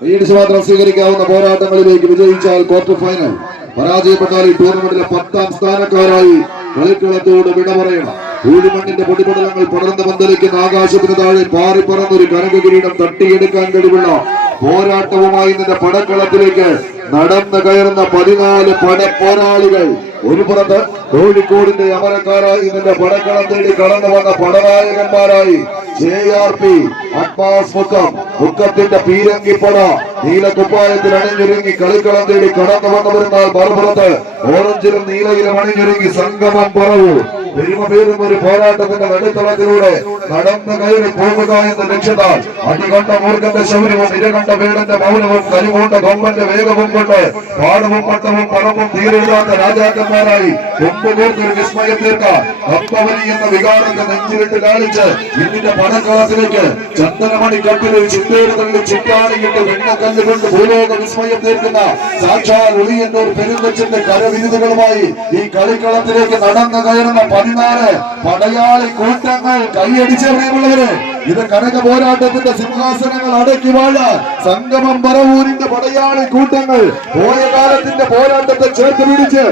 Aedes മാത്രം സ്വീകരിക്കാവുന്ന പോരാട്ടങ്ങളിലേക്ക് വിജയിച്ചാൽ quarter final പരാജയപ്പെട്ടാൽ ഈ ടൂർണമെന്റിലെ പത്താം സ്ഥാനക്കാരായി കളിക്കളത്തോട് വിട പറയണം. ഊഴിമണ്ണിന്റെ പൊടിപടലങ്ങൾ പടർന്ന് പന്തലിക്കുന്ന ആകാശത്തിന് താഴെ പാറിപ്പറന്നൊരു കനക കിരീടം തട്ടിയെടുക്കാൻ കഴിവുള്ള പോരാട്ടവുമായി നിന്റെ പടക്കളത്തിലേക്ക് നടന്നു കയറുന്ന പതിനാല് പട പോരാളികൾ ഒരു പുറത്ത് കോഴിക്കോടിന്റെ അമരക്കാരായി നിന്റെ പടക്കളം തേടി കടന്നു വന്ന പടനായകന്മാരായി. J R P Abbas Mukkam മുക്കത്തിന്റെ പീരങ്കിപ്പട. നീലക്കുപ്പായത്തിൽ അണിഞ്ഞൊരുങ്ങി കളിക്കളം തേടി കടന്നു വന്നവരുന്നാൽ മറുപുറത്ത് ഓറഞ്ചിലും നീലയിലും അണിഞ്ഞൊരുങ്ങി സംഗമം പറവു. പെരുമ പേരുന്ന ഒരു പോരാട്ടത്തിന്റെ നടുത്തളത്തിലൂടെ നടന്നു കയറി പോകുക എന്ന ലക്ഷ്യത്താൽ അടികണ്ട മൂർഖന്റെ ശൗര്യവും ഇരകണ്ട വേടന്റെ മൗനവും കരിമൂണ്ട കൊമ്പന്റെ വേഗവും കൊണ്ട് പാടവും പട്ടവും പറമ്പും തീരില്ലാത്ത രാജാക്കന്മാരായി കൊമ്പുകൂർത്തൊരു വിസ്മയം തീർക്കാൻ എന്ന വികാരത്തെ നെഞ്ചിലിട്ട് കാണിച്ച് ഇതിന്റെ പണക്കളത്തിലേക്ക് ചന്ദനമണി കട്ടിലിൽ ചിന്തയിൽ തള്ളി ചിട്ടാണിയിട്ട് വെണ്ണക്കല്ല് കൊണ്ട് ഭൂലോക വിസ്മയം തീർക്കുന്ന സാക്ഷാൽ ഉളിയന്നൂർ പെരുന്തച്ചന്റെ കരവിരുതുകളുമായി ഈ കളിക്കളത്തിലേക്ക് നടന്നു കയറുന്ന പതിനാല് പടയാളി കൂട്ടങ്ങൾ കൈയടിച്ച പ്രിയമുള്ളവര് ഇത് കനക പോരാട്ടത്തിന്റെ സിംഹാസനങ്ങൾ അടക്കി വാഴ സംഗമം പറവൂരിന്റെ പടയാളി കൂട്ടങ്ങൾ പോയ കാലത്തിന്റെ പോരാട്ടത്തെ ചേർത്ത് പിടിച്ച്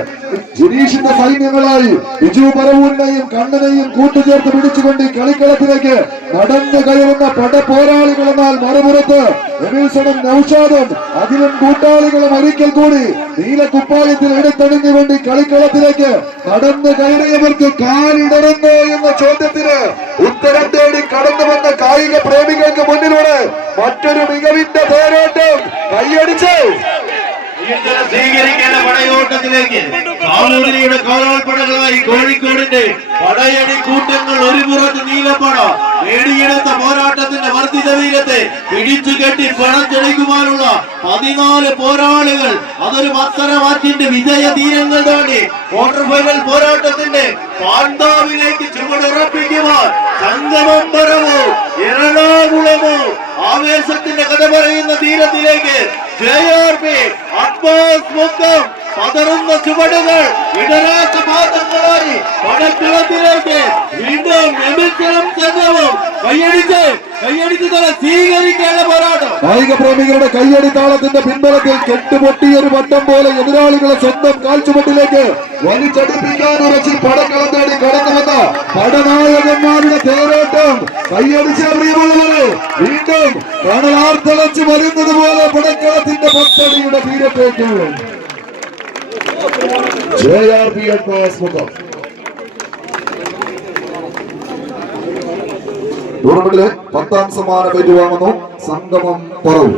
ജിനീഷിന്റെ സൈന്യങ്ങളായി ബിജു പറവൂരിനെയും കണ്ണനെയും കൂട്ടുചേർത്ത് പിടിച്ചുകൊണ്ട് ഈ കളിക്കളത്തിലേക്ക് നടന്നു കയറുന്ന പട പോരാളികൾ എന്നാൽ മറുപുറത്ത് എമിൽസണും നൌഷാദും അതിലും കൂട്ടാളികളും ഒരിക്കൽ കൂടി നീലക്കുപ്പായത്തിൽ എടുത്തണിഞ്ഞു വേണ്ടി കളിക്കളത്തിലേക്ക് കടന്നു കയറിയവർക്ക് കാലിടരുന്നോ എന്ന ചോദ്യത്തിന് ഉത്തരം തേടി കടന്നു വന്ന കായിക പ്രേമികൾക്ക് മുന്നിലൂടെ മറ്റൊരു മികവിന്റെ പോരാട്ടം കൈയടിച്ചു. സ്വീകരിക്കേണ്ട പടയോട്ടത്തിലേക്ക് കോഴിക്കോടിന്റെ പടയണി കൂട്ടങ്ങൾ ഒരു പുറത്ത് നീലപ്പട നേടിയെടുത്ത പോരാട്ടത്തിന്റെ വർദ്ധിത വീരത്തെ പിടിച്ചു കെട്ടി പിണച്ചെടുക്കുവാനുള്ള പതിനാല് പോരാളികൾ. അതൊരു മത്സരമാറ്റിന്റെ വിജയ തീരങ്ങൾ താണ്ടി ക്വാർട്ടർ ഫൈനൽ പോരാട്ടത്തിന്റെ പാണ്ഡാവിലേക്ക് ചുവടുറപ്പിക്കുവാൻ സംഗമം പരമോ എറണാകുളമോ? ആവേശത്തിന്റെ കഥ പറയുന്ന തീരത്തിലേക്ക് ജയാർപി അബ്ബാസ് മുക്കം പതറുന്ന ചുവടുകൾ ഇടരാത്ത പാദങ്ങളായി പടക്കുളത്തിലേക്ക് ചെന്നവും കൈയടിച്ച് കൈയടിച്ച് തന്നെ സ്വീകരിക്കേണ്ട പോരാട്ടം. കായിക പ്രേമികളുടെ കയ്യടി താളത്തിന്റെ പിൻബലത്തിൽ കെട്ടുപൊട്ടിയൊരു വട്ടം പോലെ എതിരാളികളെ സ്വന്തം കാൽച്ചുവട്ടിലേക്ക് വലിച്ചടിപ്പിക്കാൻ ഉറച്ച് പടക്കളം തേടി കടന്നു പടനായകന്മാരുടെ തേരോട്ടം. കയ്യടിച്ച പ്രിയമുള്ളവരെ വീണ്ടും കടലാർത്തളച്ച് വരുന്നത് പോലെ പടക്കളത്തിന്റെ പത്തടിയുടെ തീരത്തേക്ക്. ജെ ആർ പി അഡ്വാൻസ് ടൂർണമെന്റിലെ പത്താം സമ്മാനം ഏറ്റുവാങ്ങുന്നു സംഗമം പറവു